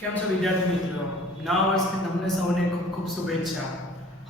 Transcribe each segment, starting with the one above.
કેમ છો વિદ્યાર્થી મિત્રો? નવા વર્ષની તમને સૌને ખૂબ ખૂબ શુભેચ્છા.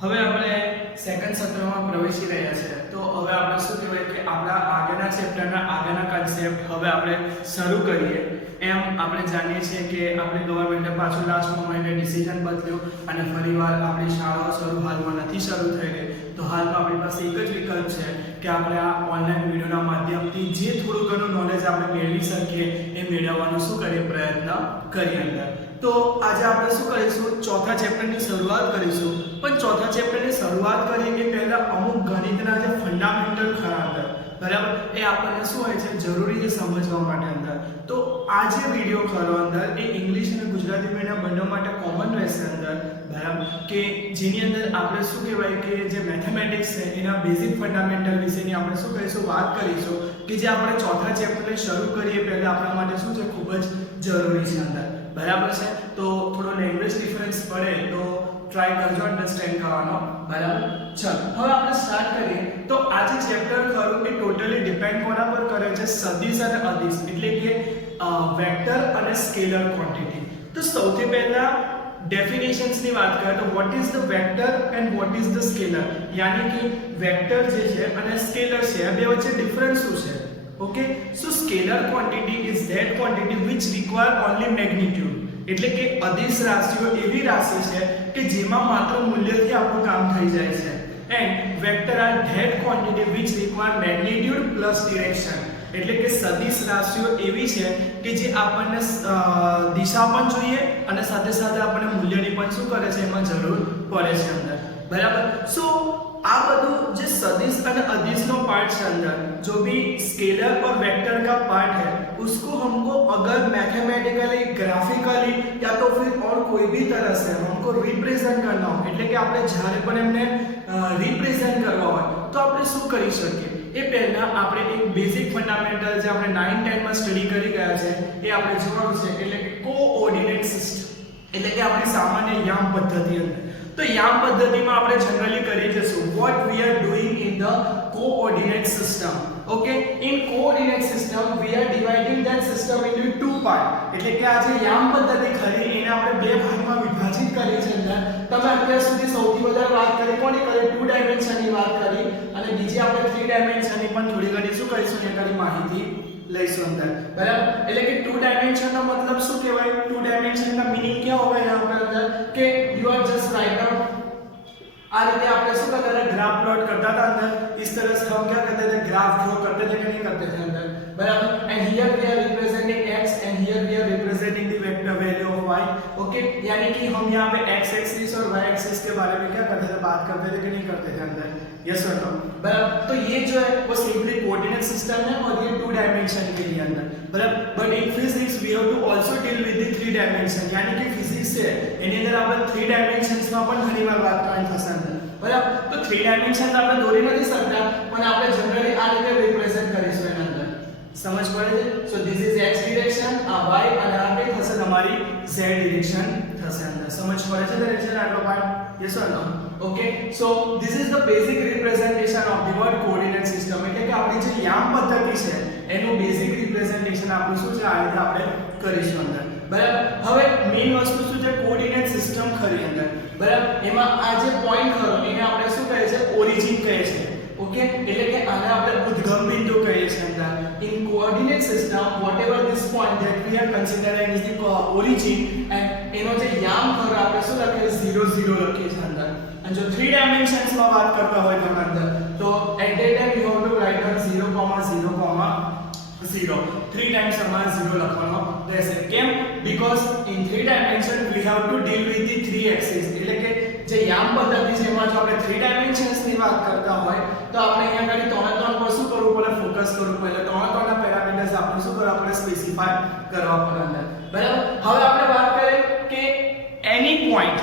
હવે આપણે સેકન્ડ સત્રમાં પ્રવેશી રહ્યા છે. તો હવે આપણે શું કહેવાય કે આપણા આગળના ચેપ્ટરના આગળના કન્સેપ્ટ હવે આપણે શરૂ કરીએ. એમ આપણે જાણીએ છીએ કે આપણી ગવર્મેન્ટે પાછું લાસ્ટ મોમેન્ટે ડિસિઝન બદલ્યું અને ફરીવાર આપણી શાળાઓ હાલમાં નથી શરૂ થઈ રહી. તો હાલમાં આપણી પાસે એક જ વિકલ્પ છે કે આપણે આ ઓનલાઈન વિડીયોના માધ્યમથી જે થોડું ઘણું નોલેજ આપણે મેળવી શકીએ એ મેળવવાનો શું કરીએ પ્રયત્ન કરીએ અંદર. તો આજે આપણે શું કરીશું, ચોથા ચેપ્ટરની શરૂઆત કરીશું. પણ ચોથા ચેપ્ટરની શરૂઆત કરીએ એ પહેલા અમુક ગણિતના જે ફંડામેન્ટલ ખરા અંદર, બરાબર, એ આપણને શું હોય છે જરૂરી છે સમજવા માટે અંદર. તો આ જે વિડીયો ખરો અંદર એ ઇંગ્લિશ અને ગુજરાતી મીડિયમ બંને માટે કોમન રહેશે અંદર, બરાબર, કે જેની અંદર આપણે શું કહેવાય કે જે મેથેમેટિક્સ છે એના બેઝિક ફંડામેન્ટલ વિશેની આપણે શું કરીશું વાત કરીશું કે જે આપણે ચોથા ચેપ્ટરને શરૂ કરીએ પહેલા આપણા માટે શું છે ખૂબ જ જરૂરી છે અંદર, બરાબર છે. તો થોડો લેંગ્વેજ ડિફરન્સ પડે તો ટ્રાય કરજો અન્ડરસ્ટેન્ડ કરવાનો, બરાબર. ચલો હવે આપણે સ્ટાર્ટ કરીએ. તો આ જે ચેપ્ટર ખરું એ ટોટલી ડિપેન્ડ કોના પર કરે છે, સદિશ અને અદિશ, એટલે કે વેક્ટર અને સ્કેલર ક્વોન્ટિટી. તો સૌથી પહેલા ડેફિનેશન્સ ની વાત કરીએ તો what is the vector and what is the scalar, યાની કે વેક્ટર જે છે અને સ્કેલર છે આ બે વચ્ચે ડિફરન્સ શું છે. Okay, so scalar quantity is that quantity which require only magnitude, એટલે કે અદિશ રાશિઓ એવી રાશિ છે કે જેમાં માત્ર મૂલ્યથી આપણું કામ થઈ જાય છે. And vector are that quantity which require magnitude plus direction, એટલે કે સદિશ રાશિઓ એવી છે કે જે આપણને દિશા પણ જોઈએ અને સાથે સાથે આપણને મૂલ્યની પણ શું કરે છે એમાં જરૂર પડે છે અંદર, બરાબર. સો આ બધું જે सदिश और अदिश नो पार्ट है अंदर, जो भी स्केलर और वेक्टर का पार्ट है उसको हमको अगर मैथमेटिकली, ग्राफिकली या तो फिर और कोई भी तरह से हमको रिप्रेजेंट करना हो, એટલે કે આપણે જ્યારે પણ એમને રિપ્રેઝન્ટ કરવા હોય તો આપણે શું કરી શકીએ એ પહેલા આપણે એક બેઝિક ફંડામેન્ટલ જે આપણે 9 10 માં સ્ટડી કરી ગયા છે એ આપણે જોવાનું છે, એટલે કે કોઓર્ડિનેટ સિસ્ટમ, એટલે કે આપણી સામાન્ય યામ પદ્ધતિ અંદર. तो याम पद्धति में આપણે जनरली કરી જશું what we are doing in the coordinate system. okay, in coordinate system we are dividing that system into two part, એટલે કે આ જે યામ પદ્ધતિ ખરી એને આપણે બે ભાગમાં વિભાજિત કરી છે અંદર. તમે અત્યાર સુધી સૌથી વધારે વાત કરી કોની કરી, 2 ડાયમેન્શન ની વાત કરી અને બીજી આપણે 3 ડાયમેન્શન ની પણ થોડી ઘણી શું કરીશું એની માહિતી લઈશું અંદર, બરાબર. એટલે કે 2 ડાયમેન્શન નો मतलब શું કહેવાય, 2 ડાયમેન્શન का मीनिंग क्या होगा यहाँ पर अंदर कि you are just write down आ रीते आपने શું કરતા હતા ग्राफ प्लॉट करता था अंदर, इस तरह से हम क्या करते थे ग्राफ ड्रॉ करते थे कि नहीं करते थे अंदर, बराबर. And here we are representing x and here we are representing the vector value of y. Okay, यानी कि हम यहाँ पे x एक्सिस और y एक्सिस के बारे में क्या करते थे, बात करते थे कि नहीं करते थे अंदर, यस और नो, बराबर. तो ये जो है वो सिंपली कोऑर्डिनेट सिस्टम है और ये 2 डायमेंशन के लिए अंदर, बराबर. But in physics we have to also deal with the 3 dimension, यानी कि फिजिक्स છે એની અંદર આપણે 3 ડાયમેન્શન્સ માં પણ ઘણીવાર વાત કરવાની થશે અંદર, બરાબર. તો 3 ડાયમેન્શન આપણે દોરી નથી શકતા પણ આપણે જનરલી આ રીતે રિપ્રેઝન્ટ કરીશું એના અંદર, સમજ પડે છે. સો ધીસ ઇઝ x ડિરેક્શન, આ y અને આ કઈ થશે તમારી z ડિરેક્શન થશે અંદર, સમજ પડે છે ડિરેક્શન આટલો part, yes or no. Okay, so this is the basic representation of the word coordinate system, એટલે કે આપણી જે યામ પદ્ધતિ છે એનું બેઝિક રિપ્રેઝન્ટેશન આપણું શું છે આ રીતે આપણે કરીશું અંદર, બરાબર. હવે મેઈન વસ્તુ શું છે, કોઓર્ડિનેટ સિસ્ટમ ખરી અંદર, બરાબર. એમાં આ જે પોઈન્ટ ખરો એને આપણે શું કહે છે, ઓરિજિન કહે છે. ઓકે, એટલે કે આને આપણે ઉદ્ગમ બિંદુ કહીએ છીએ અંદર. In coordinate system whatever this point that we are considering is the origin, and એનો જે યામ ખરો આપણે શું લખીએ 0 0 લખીએ છીએ અંદર. અને જો 3 ડાયમેન્શન્સ માં વાત કરતા હોય તો અંદર તો at that time you have to write down 0 0 3 times हमारा 0 લખવાનો રહેશે. કેમ? because in 3 dimension we have to deal with the 3 axis, એટલે કે જે યામ પદ્ધતિ છે એમાં જો આપણે 3 dimensions ની વાત કરતા હોય તો આપણે અહીંયા આગળ 3 પર શું કરવું પડે, ફોકસ કરવું પડે. 3 ના પેરામીટર્સ આપણે શું કરવા પડે, સ્પેસિફાય કરવા પડે અંદર, બરાબર. હવે આપણે વાત કરીએ કે any point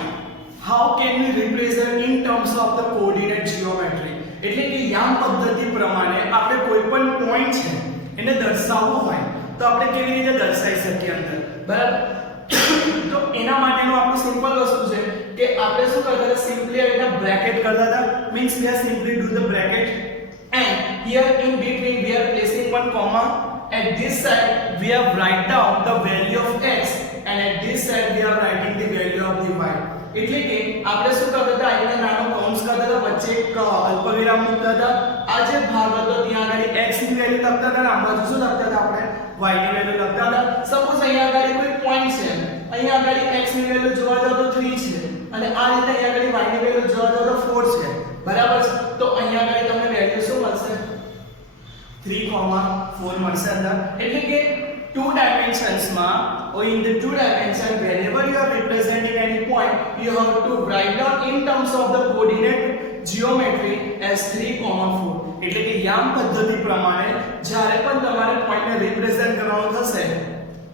how can we represent in terms of the coordinate geometry, એટલે કે યામ પદ્ધતિ પ્રમાણે આપણે કોઈ પણ પોઈન્ટ છે એને દર્શાવવું હોય તો આપણે કેવી રીતે દર્શાવી શકીએ અંદર, બરાબર. તો એના માટેનું આપણું સિમ્પલ વસ્તુ છે કે આપણે શું કરતા હતા, સિમ્પલી આ રીતે બ્રેકેટ કરતા હતા, means we are simply do the bracket and here in between we are placing one comma. At this side we have write down the value of x and at this side we are writing the value of the y. એટલે કે આપણે શું કરતા હતા, અહીંયા નાનો કૌંસ કરતા હતા, વચ્ચે એક અલ્પવિરામ મૂકતા હતા. આ જે ભાગ હતો ત્યાં આગળ x ની વેલ્યુ લખતા હતા અને આ બાજુ શું લખતા હતા, આપણે y ની વેલ્યુ લખતા હતા. સપોઝ અહીંયા આગળ કોઈ પોઈન્ટ છે, અહીંયા આગળ x ની વેલ્યુ જોવા જાવ તો 3 છે અને આ રીતે અહીંયા આગળ y ની વેલ્યુ જોવા જાવ તો 4 છે, બરાબર છે. તો અહીંયા આગળ તમને વેલ્યુ શું મળશે, 3,4 મળશે અંદર. એટલે કે two dimensions ma, or in the two dimension whenever you are representing any point you have to write down in terms of the coordinate geometry as 3,4. એટલે કે યામ પદ્ધતિ પ્રમાણે જ્યારે પણ તમારે પોઈન્ટને રિપ્રેઝન્ટ કરવાનું થશે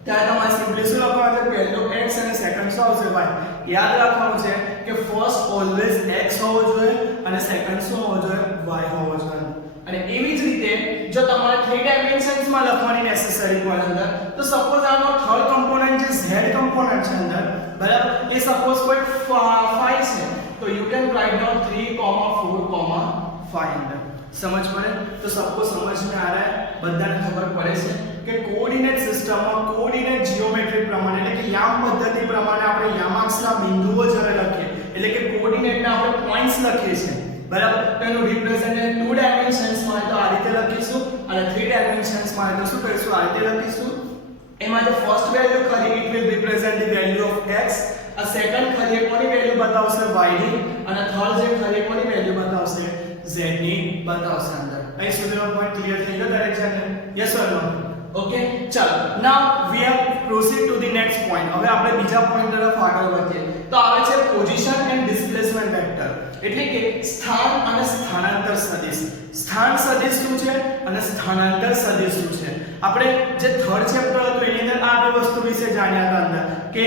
ત્યારે તમારે સિમ્પલી શું લખવાનું છે, પહેલો x અને સેકન્ડ શું આવશે y. યાદ રાખવાનું છે કે ફર્સ્ટ ઓલવેઝ x હોવો જોઈએ અને સેકન્ડ શું હોવો જોઈએ, y હોવો જોઈએ. અને એવી જ રીતે જો તમારે 3 ડાયમેન્શન્સ માં લખવાની નેસેસરી હોય અંદર, તો સપોઝ આનો થર્ડ કમ્પોનન્ટ જે z કમ્પોનન્ટ છે અંદર, બરાબર, એ સપોઝ કોઈ 5 છે તો યુ કેન રાઇટ ડાઉન 3,4,5 અંદર. સમજ પડે? તો સપોઝ સમજ में आ रहा है, બધાને ખબર પડે છે કે કોઓર્ડિનેટ સિસ્ટમમાં કોઓર્ડિનેટ જીઓમેટ્રી પ્રમાણે એટલે કે યામ પદ્ધતિ પ્રમાણે આપણે યામાક્ષના બિંદુઓ જ્યારે લખીએ એટલે કે કોઓર્ડિનેટના આપણે પોઈન્ટ્સ લખીએ છીએ, બરાબર. તેનું રિપ્રેઝેન્ટ 2 ડાયમેન્શન્સ માં તો આ રીતે લખીશું અને 3 ડાયમેન્શન્સ માં તો શું કરીશું, આ રીતે લખીશું. એમાં જો ફર્સ્ટ વેલ્યુ ખરી it will represent the value of x, આ સેકન્ડ ખરી કોની વેલ્યુ બતાવશે, y ની, અને થર્ડ જે ખરી કોની વેલ્યુ બતાવશે, z ની બતાવશે અંદર. અહીં સુધીનો પોઈન્ટ ક્લિયર થઈ ગયો દરેક જણને? Yes or no? ઓકે, ચાલો now we have proceed to the next point. હવે આપણે બીજા પોઈન્ટ તરફ આગળ વધીએ. તો આવે છે પોઝિશન એન્ડ ડિસ્પ્લેસમેન્ટ વેક્ટર. એટલે કે સ્થાન અને સ્થાનાંતર સદિશ. સ્થાન સદિશ શું છે અને સ્થાનાંતર સદિશ શું છે? આપણે જે થર્ડ ચેપ્ટર હતું એની અંદર આ બે વસ્તુ વિશે જાણ્યા હતા અંદર કે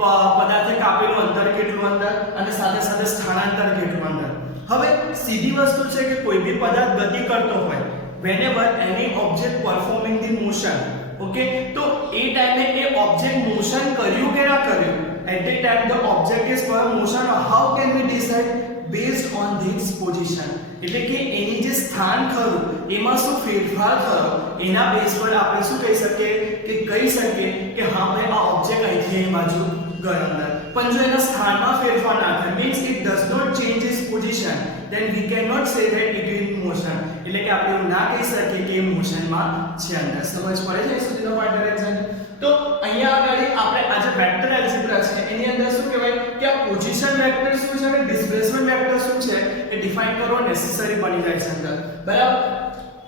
પદાર્થે કાપેલું અંતર કેટલું અંદર અને સાથે સાથે સ્થાનાંતર કેટલું અંદર. હવે સીધી વસ્તુ છે કે કોઈ બી પદાર્થ ગતિ કરતો હોય, whenever any object performing the motion, okay, તો એ ટાઈમે એ ઓબ્જેક્ટ મોશન કર્યું કે ના કર્યું, at the time the object is per motion, how can we decide based on this position. એટલે કે એની જે સ્થાન ખરું એમાં શું ફેરફાર થયો એના બેઝ પર આપણે શું કહી શકીએ કે હા ભાઈ આ ઓબ્જેક્ટ અહીંથી અહીં બાજુ ગયો અંદર. પણ જો એના સ્થાનમાં ફેરફાર ના થાય, means it does not change its position, then we cannot say that it is in motion. એટલે કે આપણે એવું ના કહી શકીએ કે એ મોશનમાં છે અંદર. સમજ પડે છે સુધીનો પાર્ટ ડાયરેક્શન? તો અહીંયા આગળ આપણે આ જે વેક્ટર એલ્જિબ્રા છે એની અંદર શું કહેવાય કે આ પોઝિશન વેક્ટર શું છે અને ડિસ્પ્લેસમેન્ટ વેક્ટર શું છે એ ડિફાઇન કરવો નેસેસરી બની જાય છે અંદર, બરાબર.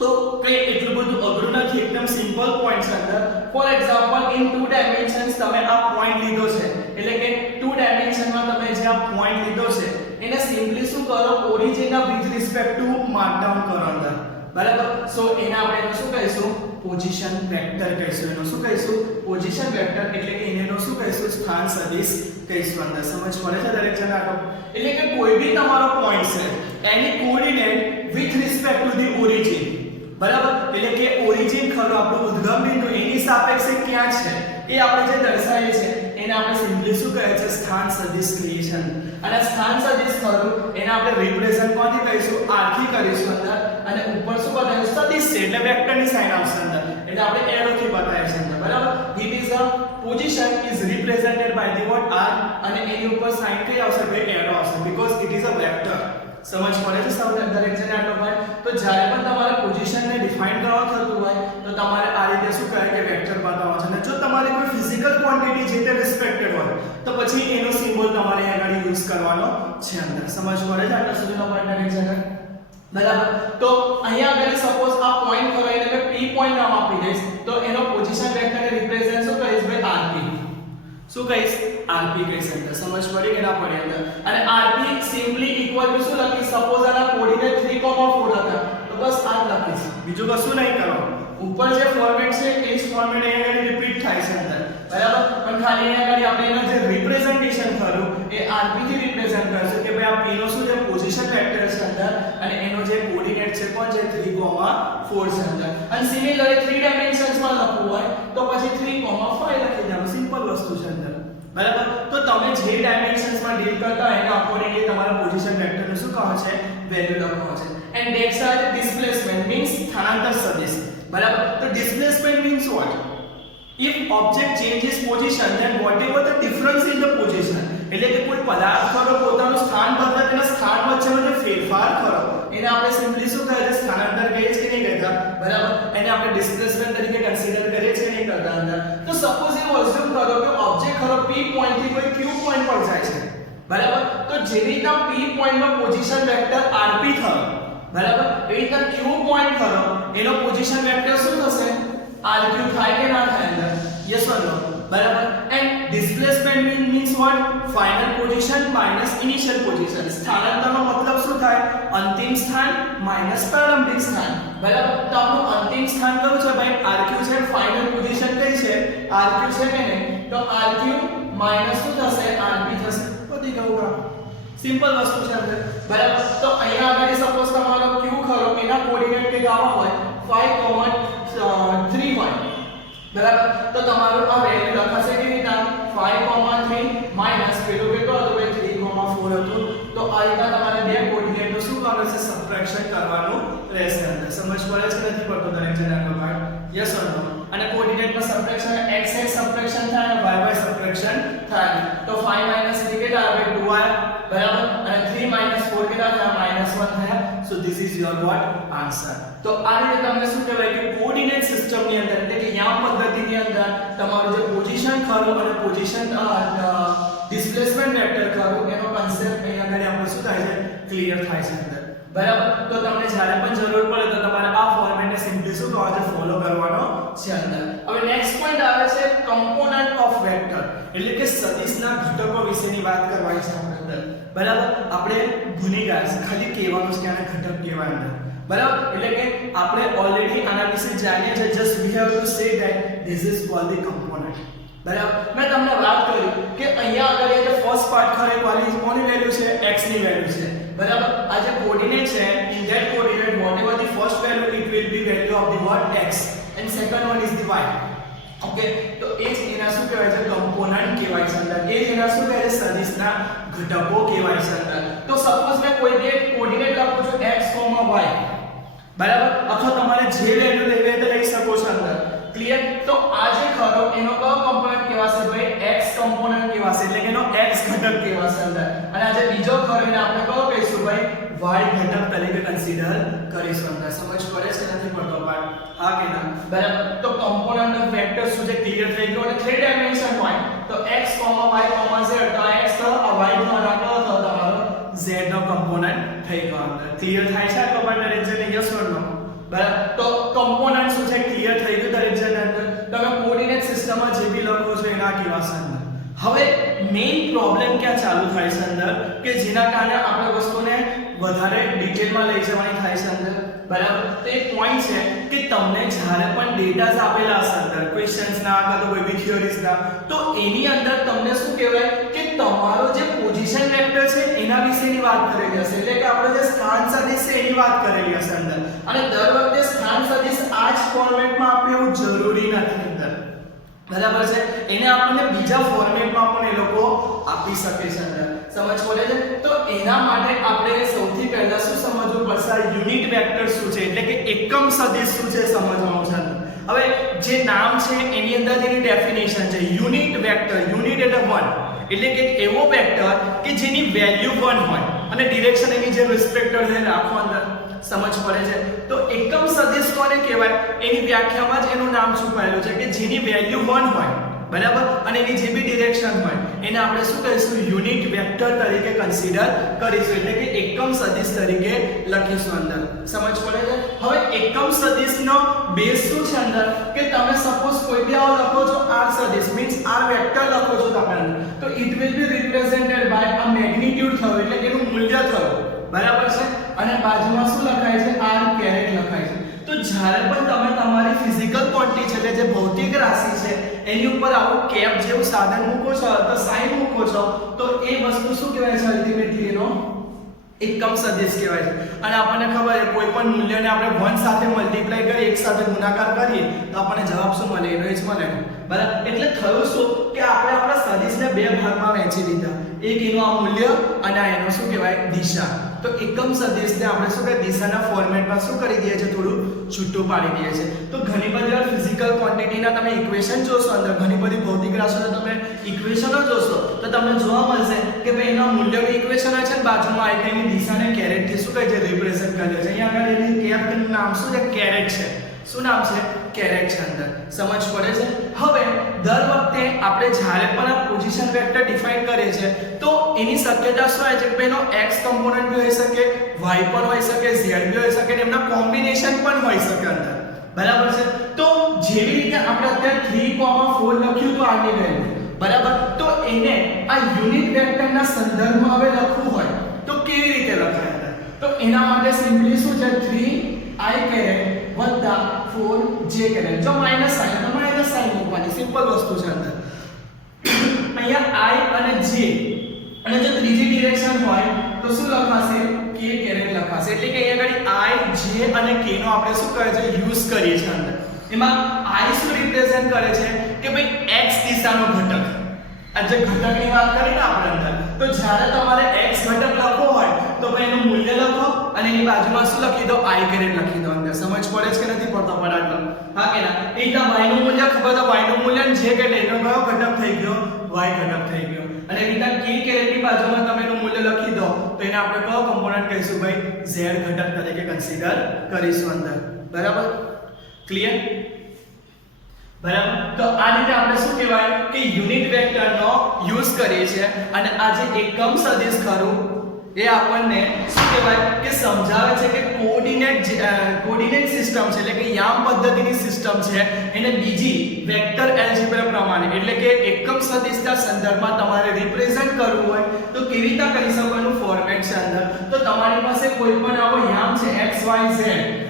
તો કઈ એટલું બધું અઘરું નથી, એકદમ સિમ્પલ પોઈન્ટ છે અંદર. ફોર એક્ઝામ્પલ ઇન 2 ડાયમેન્શન્સ તમે આ પોઈન્ટ લીધો છે, એટલે કે 2 ડાયમેન્શનમાં તમે જે આ પોઈન્ટ લીધો છે એને સિમ્પલી શું કરો, ઓરિજિનના with respect to mark down કરો અંદર, બરાબર. સો એને આપણે શું કહીશું, પોઝિશન વેક્ટર કહીશું. એનો શું કહીશું, પોઝિશન વેક્ટર. એટલે કે એનો શું કહીશું, સ્થાન સદિશ કહીશું અંદર. સમજ પડે છે દરેક જણ આગળ? એટલે કે કોઈ બી તમારો પોઈન્ટ છે એની coordinate with respect to the origin, બરાબર. એટલે કે ઓરિજિન ખરું આપણું ઉદ્ગમ બિંદુ એની સાપેક્ષે ક્યાં છે એ આપણે જે દર્શાવીએ છે એને આપણે સિમ્પલી શું કહે છે, સ્થાન સદિશ કહીએ છીએ. અને સ્થાન સદિશ ખરું એને આપણે રિપ્રેઝન્ટ કોથી કરીશું, r થી કરીશું અંદર. અને ઉપર શું બતાવ્યું, સદિશ છે એટલે વેક્ટરની સાઇન આવશે અંદર, એટલે આપણે એરો થી બતાવીએ છીએ અંદર, બરાબર. It is a position is represented by the what r, અને એની ઉપર સાઇન કઈ આવશે, ભાઈ એરો આવશે, because it is a vector. સમજ પડે છે સૌને દરેક જણે આટલો પોઈન્ટ? તો જ્યારે પણ તમારે પોઝિશનને ડિફાઇન કરવાનું થતું હોય તો તમારે આ રીતે શું કરે કે વેક્ટર બતાવવાનો છે. અને જો તમારે કોઈ ફિઝિકલ ક્વોન્ટિટી જે તે રિસ્પેક્ટેડ હોય તો પછી એનો સિમ્બોલ તમારે આગળ યુઝ કરવાનો છે અંદર. સમજ પડે છે આટલા સુધીનો પોઈન્ટ દરેક જણે? બરાબર. તો અહીંયા આગળ સપોઝ આ પોઈન્ટ ખરો એને મેં p પોઈન્ટ નામ આપી દઈશ, તો એનો પોઝિશન વેક્ટરને રિપ્રેઝન્ટ શું કરીશ ભાઈ, rp. શું કહીશ, rp કહીશ અંદર. સમજ પડી કે ના પડી અંદર? અને rp સિમ્પલી ઇક્વલ ટુ શું લખીશ, સપોઝ આના કોઓર્ડિનેટ 3,4 હતા તો બસ આ લખીશ, બીજું કશું નહીં કરવાનું. ઉપર જે ફોર્મેટ છે એ જ ફોર્મેટ અહીંયા આગળ રિપીટ થાય છે અંદર, બરાબર. પણ ખાલી અહીંયા આગળ આપણે એનો જે રિપ્રેઝન્ટેશન કરું એ rp થી રિપ્રેઝન્ટ કરશું કે ભાઈ આ p નો શું છે, પોઝિશન વેક્ટર છે અંદર, અને એનો જે કોઓર્ડિનેટ છે કોણ છે, 3,4 છે અંદર. અને સિમિલરલી 3 ડાયમેન્શન્સ માં લખવું હોય તો પછી 3,5 લખી દેવાનું. સિમ્પલ વસ્તુ છે અંદર, બરાબર. તો તમે જે ડાયમેન્શન્સ માં ડીલ કરતા હોય એના અકોર્ડિંગલી તમારા પોઝિશન વેક્ટરને શું કહો છે, વેલ્યુ લખવાનો છે. એન્ડ નેક્સ્ટ આવે ડિસ્પ્લેસમેન્ટ મીન્સ સ્થાનાંતર સદિશ, બરાબર. તો displacement means vote, if object changes position then whatever the difference in the position, એટલે કે કોઈ પદાર્થ ખરો પોતાનું સ્થાન બદલે તેના સ્થાન વચ્ચેનો જે ફેરફાર ખરો એને આપણે સિમ્પલી શું કહે છે, સ્થાનાંતર કહીએ છીએ કે નહીં કહેતા, બરાબર. એને આપણે ડિસ્પ્લેસમેન્ટ તરીકે કન્સિડર કરીએ છીએ કે નહીં કરતા અંદર. તો સપોઝ એવું અઝ્યુમ કરો કે ઓબ્જેક્ટ ખરો P પોઈન્ટ થી કોઈ Q પોઈન્ટ પર જાય છે, બરાબર. તો જેવી રીતના P પોઈન્ટનો પોઝિશન વેક્ટર rp થયો, બરાબર, એવી રીતના Q પોઈન્ટ ખરો એનો પોઝિશન વેક્ટર શું થશે, rq થાય કે ના થાય અંદર, યસ ઓર નો, બરાબર. And displacement means what, final position minus initial position. સ્થાનાંતરનો મતલબ શું થાય, અંતિમ સ્થાન માઈનસ પ્રારંભિક સ્થાન, બરાબર. તો આપણું અંતિમ સ્થાન કયું છે ભાઈ, rq છે. ફાઇનલ પોઝિશન કઈ છે, rq છે કે નહીં, તો rq માઈનસ શું થશે, rp થશે. પતી ગયું, સિમ્પલ વસ્તુ છે અંદર, બરાબર. તો અહીંયા આગળ સપોઝ તમારો q ખરો એના કોઓર્ડિનેટ કે આવા હોય 5,3 હોય, બરાબર. તો તમારું આ વેલ્યુ લખાશે કેવી રીતે, 5,3 માઈનસ પેલું કેટલું હતું ભાઈ 3,4 હતું. તો આ રીતના તમારે બે કોઓર્ડિનેટનું શું કરવાનું છે, સબટ્રેક્શન કરવાનું રહેશે અંદર. સમજ પડે છે નથી પડતો દરેક જણાનો ભાઈ, યસ ઓર નો. અને કોઓર્ડિનેટમાં સબટ્રેક્શન x x સબટ્રેક્શન થાય અને y y સબટ્રેક્શન થાય. તો 5 3 કેટલા આવે, 2 આવ્યા, બરાબર. અને 3 4 કેટલા થયા, -1 થયા. So this is your what answer. તો આ રીતે તમને શું કહેવાય કે કોઓર્ડિનેટ સિસ્ટમની અંદર એટલે કે યામ પદ્ધતિની અંદર તમારું જે પોઝિશન ખરું અને પોઝિશન ડિસ્પ્લેસમેન્ટ વેક્ટર ખરું એનો કન્સેપ્ટ અહીંયા આગળ આપણે શું થાય છે, ક્લિયર થાય છે અંદર, બરાબર. તો તમને જ્યારે પણ જરૂર પડે તો તમારે આ ફોર્મેટને સિમ્પલી શું કરવાનો છે, ફોલો કરવાનો છે અંદર. હવે નેક્સ્ટ પોઈન્ટ આવે છે કમ્પોનન્ટ ઓફ વેક્ટર, એટલે કે સદિશના ઘટકો વિશેની વાત કરવાની છે આપણે અંદર, બરાબર. આપણે ભૂલી ગયા છે, ખાલી કહેવાનું છે કે આને ઘટક કહેવાય અંદર, બરાબર. એટલે કે આપણે ઓલરેડી આના વિશે જાણીએ છીએ, just we have to say that this is called the component, બરાબર. મેં તમને વાત કરી કે અહીંયા આગળ જે ફર્સ્ટ પાર્ટ ખરે કોની વેલ્યુ છે, x ની વેલ્યુ છે, બરાબર. આ જે કોઓર્ડિનેટ છે in that coordinate whatever the first value it will be value of the what, x, and second one is the y. Okay, તો એ જ એના શું કહેવાય છે, કમ્પોનન્ટ કહેવાય છે અંદર. એ જ એના શું કહેવાય છે, સદિશના ઘટકો કહેવાય છે અંદર. તો સપોઝ મેં કોઈ બે કોઓર્ડિનેટ લખું છું x, y, બરાબર. અથવા તમારે જે વેલ્યુ લેવી હોય તે લઈ શકો છો અંદર, ક્લિયર. તો આ જે ખરો એનો કયો કમ્પોનન્ટ કહેવાશે ભાઈ, x કમ્પોનન્ટ કહેવાશે, એટલે કે એનો x ઘટક કહેવાશે અંદર. અને આ જે બીજો ખરો એને આપણે કયો કહીશું ભાઈ, y ઘટક તરીકે કન્સિડર કરીશું અંદર. સમજ પડે છે નથી પડતો પાર્ટ, હા કે ના, બરાબર. તો કમ્પોનન્ટ ઓફ વેક્ટર શું છે, ક્લિયર થઈ ગયું. અને 3 ડાયમેન્શન હોય તો x, y, z, તો આ x તો આ y દ્વારા કયો થયો તમારો z નો કમ્પોનન્ટ થઈ ગયો અંદર. ક્લિયર થાય છે આ કમ્પોનન્ટ રેન્જને, યસ ઓર નો, બરાબર. તો કમ્પોનન્ટ શું છે, ક્લિયર થઈ ગયું દરેક જણ અંદર. તમે કોઓર્ડિનેટ સિસ્ટમમાં જે બી લખો છો એના કહેવાશે અંદર. હવે મેઈન પ્રોબ્લેમ ક્યાં ચાલુ થાય છે અંદર, કે જેના કારણે આપણે વસ્તુને વધારે ડિટેલમાં લઈ જવાની થાય છે અંદર, બરાબર. તો એક પોઈન્ટ છે કે તમને જ્યારે પણ ડેટાસ આપેલા હશે અંદર, ક્વેશ્ચન્સ ના કાં તો કોઈ બી થિયરીઝ ના, તો એની અંદર તમને શું કહેવાય કે તમારો જે પોઝિશન વેક્ટર છે એના વિશેની વાત કરેલી હશે, એટલે કે આપણે જે સ્થાન સદિશ છે એની વાત કરેલી હશે અંદર. અને દર વખતે સ્થાન સદિશ આ જ ફોર્મેટમાં આપે એવું જરૂરી નથી અંદર, બરાબર છે. એને આપણને બીજા ફોર્મેટમાં પણ એ લોકો આપી શકે છે અંદર. સમજ પડે છે. તો એના માટે આપણે સૌથી પહેલા શું સમજવું પડશે, યુનિટ વેક્ટર શું છે, એટલે કે એકમ સદિશ શું છે સમજવાનું છે. હવે જે નામ છે એની અંદર એની ડેફિનેશન છે, યુનિટ વેક્ટર. યુનિટ એટલે 1, એટલે કે એવો વેક્ટર કે જેની વેલ્યુ 1 હોય અને ડિરેક્શન એની જે રિસ્પેક્ટેડ છે રાખો અંદર. સમજ પડે છે. તો એકમ સદિશ કોને કહેવાય, એની વ્યાખ્યામાં જ એનું નામ છુપાયેલું છે કે જેની વેલ્યુ 1 હોય, બરાબર, અને એની જે બી ડિરેક્શન હોય એને આપણે શું કહીશું, યુનિટ વેક્ટર તરીકે કન્સિડર કરીશું, એટલે કે એકમ સદિશ તરીકે લખીશું અંદર. સમજ પડે છે. હવે એકમ સદિશનો બેઝ શું છે અંદર, કે તમે સપોઝ કોઈ બી આવો લખો છો r સદિશ, મીન્સ r વેક્ટર લખો છો તમે, તો it will be represented by a magnitude થયો, એટલે કે એનું મૂલ્ય થયું, બરાબર છે. અને બાજુમાં શું લખાય છે, r કેરેટ લખાય છે. તો જ્યારે પણ તમે તમારી ફિઝિકલ ક્વોન્ટિટી છે, એટલે જે ભૌતિક રાશિ છે એની ઉપર આવું કેપ જેવું સાધન મૂકો છો તો સાઈન મૂકો છો, તો એ વસ્તુ શું કહેવાય છે, અલ્ટિમેટલી એનો એકમ સદિશ કહેવાય છે. અને આપણને ખબર છે કોઈ પણ મૂલ્યને આપણે 1 સાથે મલ્ટીપ્લાય કરીએ, એક સાથે ગુણાકાર કરીએ તો આપણને જવાબ શું મળે, એનો જ મળે, બરાબર. એટલે થયું શું કે આપણે આપણા સદિશને બે ભાગમાં વહેંચી દીધા, એક એનું આ મૂલ્ય અને આ એનો શું કહેવાય, દિશા. તો એકમ સદિશને આપણે શું કે દિશાના ફોર્મેટમાં શું કરી દઈએ છે, થોડું છૂટું પાડી દઈએ છે. તો ઘણી બધી ફિઝિકલ ક્વોન્ટિટીના તમે ઇક્વેશન જોશો, અંદર ઘણી બધી ભૌતિક રાશિઓના તમે ઇક્વેશનો જોશો તો તમને જોવા મળશે કે ભાઈ એના મૂલ્યની ઇક્વેશન છે ને બાજુમાં એક એની દિશાને કેરેટથી શું કહે છે, રિપ્રેઝન્ટ કરે છે. અહીંયા આગળ એની કેરેટનું નામ શું છે, કેરેટ છે. શું નામ છે, કેરેટ છે. અંદર સમજ પડે છે. હવે દર વખતે આપણે જ્યારે પણ આ પોઝિશન વેક્ટર ડિફાઇન કરીએ છીએ તો એની શક્યતા શું હોય છે કે એનો x કમ્પોનન્ટ બી હોઈ શકે, y પણ હોઈ શકે, z બી હોઈ શકે, એમના કોમ્બિનેશન પણ હોઈ શકે અંદર. બરાબર છે. તો જેવી રીતે આપણે અત્યારે 3,4 લખ્યું તો આની વેલ્યુ, બરાબર, તો એને આ યુનિટ વેક્ટરના સંદર્ભમાં હવે લખવું હોય તો કેવી રીતે લખાય? તો એના માટે સિમ્પલી શું છે, 3i કેરેટ વત્તા 4j કેરેટ. જો માઈનસ સાઈન તો માઈનસ સાઈન મૂકવાની, સિમ્પલ વસ્તુ છે અંદર. અહીંયા i અને j અને જો ત્રીજી ડિરેક્શન હોય તો શું લખાશે, k કેરેટ લખાશે. એટલે કે અહીંયા આગળ i, j અને k નો આપણે શું કરે છે, યુઝ કરીએ છીએ અંદર. એમાં i શું રિપ્રેઝન્ટ કરે છે કે ભાઈ x દિશાનો ઘટક. આ જે ઘટકની વાત કરી ને આપણે અંદર, તો જ્યારે તમારે x ઘટક લખવો હોય તો ભાઈ એનું મૂલ્ય લખો અને એની બાજુમાં શું લખી દો, i કેરેટ લખી દો અંદર. સમજ પડે છે કે નથી પડતો પડાટો? હા કે ના? એ તો y નું મૂલ્ય ખબર તો y નું મૂલ્ય જે કે એનો કયો ઘટક થઈ ગયો, y ઘટક થઈ ગયો. અને એના k કેરેટની બાજુમાં તમે એનું મૂલ્ય લખી દો તો એને આપણે કયો કમ્પોનન્ટ કહીશું, ભાઈ z ઘટક તરીકે કન્સિડર કરીશું અંદર. બરાબર? ક્લિયર? બરાબર. તો આ રીતે આપણે શું કહેવાય કે યુનિટ વેક્ટરનો યુઝ કરીએ છીએ અને આ જે એકમ સદિશ ખરું એ આપણને શું કહેવાય કે સમજાવે છે કે કોઓર્ડિનેટ સિસ્ટમ છે, એટલે કે યામ પદ્ધતિની સિસ્ટમ છે, એને બીજી વેક્ટર એલ્જિબ્રા પ્રમાણે એટલે કે એકમ સદિશના સંદર્ભમાં તમારે રિપ્રેઝન્ટ કરવું હોય તો કેવી રીતે કરી શકો એનું ફોર્મેટ છે અંદર. તો તમારી પાસે કોઈ પણ આવો યામ છે x y z,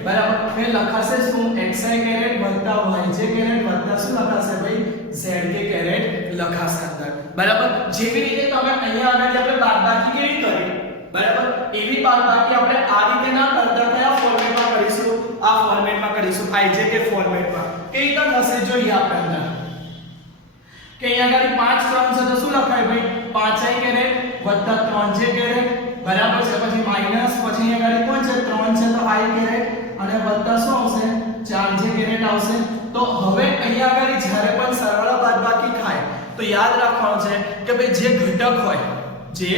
બરાબર, એ લખાશે શું, xi કેરેટ વત્તા yj કેરેટ વત્તા શું લખાશે ભાઈ, zk કેરેટ લખાશે અંદર. બરાબર. જેવી રીતે તમે અહીંયા આગળ આપણે બાદબાકી કેવી કરી, બરાબર, એવી બાદબાકી આપણે આ રીતે ના કરતા કયા ફોર્મેટમાં કરીશું, આ ફોર્મેટમાં કરીશું, ijk ફોર્મેટમાં. કેવી રીતે થશે જોઈએ આપણે અંદર કે અહીંયા આગળ 5 3 છે તો શું લખાય ભાઈ, 5i કેરેટ વત્તા 3j કેરેટ, બરાબર છે. પછી માઈનસ, પછી અહીંયા આગળ કોણ છે, 3 છે તો i કેરેટ અને વત્તા શું આવશે, 4j કેરેટ આવશે. તો હવે અહીંયા આગળ જ્યારે પણ સરળ બાદબાકી થાય તો યાદ રાખવાનું છે કે ભાઈ જે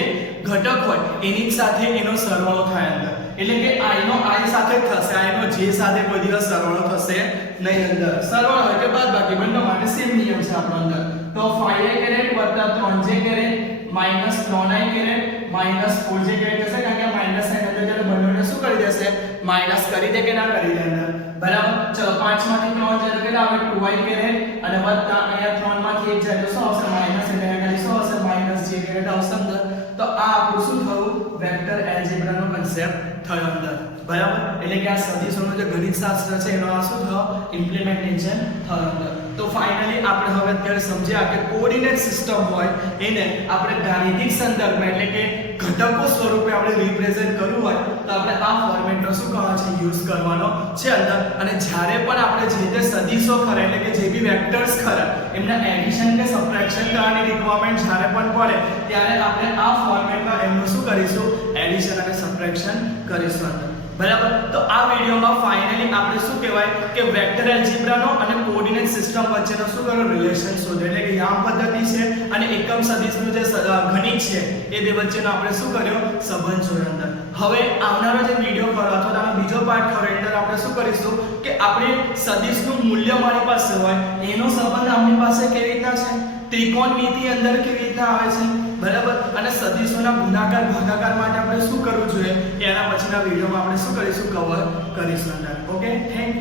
ઘટક હોય એની સાથે એનો સરવાળો થાય અંદર. એટલે કે i નો i સાથે થશે, i નો j સાથે કોઈ દિવસ સરવાળો થશે નહીં અંદર. સરવાળો હોય કે બાદબાકી બંને માટે સેમ નિયમ છે આપણો અંદર. તો 5i કેરેટ વત્તા 3j caret minus 3i caret minus 4j caret થશે, કારણ કે માઈનસ સાઈન અંદર જ્યારે બંનેને શું કરી દેશે, માઈનસ કરી દે કે ના કરી દે અંદર. બરાબર. ચલો 5 માંથી 3 જાય તો કેટલા આવે, 2i કેરેટ અને વત્તા અહીંયા 3 માંથી 1 જાય તો શું આવશે, માઈનસ, એટલે અહીંયા શું આવશે, માઈનસ j કેરેટ આવશે અંદર. તો આ આપણું શું થયું, વેક્ટર એલ્જિબ્રાનો કોન્સેપ્ટ થયો અંદર. બરાબર. એટલે કે આ સદિશોનો જે ગણિતશાસ્ત્ર છે એનો આ શું થયો, ઇમ્પ્લિમેન્ટેશન થયો અંદર. તો ફાઇનલી આપણે હવે અત્યારે સમજ્યા કે કોઓર્ડિનેટ સિસ્ટમ હોય એને આપણે ગાણિતિક સંદર્ભમાં એટલે કે ઘટકો સ્વરૂપે આપણે રિપ્રેઝન્ટ કરવું હોય તો આપણે આ ફોર્મેટનો શું કરવાનો છે, યુઝ કરવાનો છે અંદર. અને જ્યારે પણ આપણે જે તે સદિશો ખરા એટલે કે જે બી વેક્ટર્સ ખરા એમના એડિશન કે સબટ્રેક્શન કરવાની રિક્વાયરમેન્ટ જ્યારે પણ પડે ત્યારે આપણે આ ફોર્મેટમાં એમનું શું કરીશું, એડિશન અને સબટ્રેક્શન કરીશું અંદર. બરાબર. તો આ વિડિયોમાં ફાઇનલી આપણે શું કહેવાય કે વેક્ટર એલ્જિબ્રાનો અને કોઓર્ડિનેટ સિસ્ટમ વચ્ચેનો શું કરો, રિલેશન શોધો. એટલે કે યામ પદ્ધતિ છે અને એકમ સદિશનું જે ગણિત છે એ બે વચ્ચેનો આપણે શું કર્યો, સંબંધ જોયો અંદર. હવે આવનારો જે વિડિયો કરો અથવા તમે બીજો પાર્ટ કરો અંદર આપણે શું કરીશું કે આપણે સદિશનું મૂલ્ય મારી પાસે હોય એનો સંબંધ આપણી પાસે કેવી રીતના છે, ત્રિકોણમિતિ અંદર કેવી રીતના આવે છે, બરાબર, અને સદિશોના ગુણાકાર ભાગાકાર માટે આપણે શું કરવું જોઈએ એના પછીના વિડિયોમાં આપણે શું કરીશું, કવર કરીશું અંદર. Okay, thank you.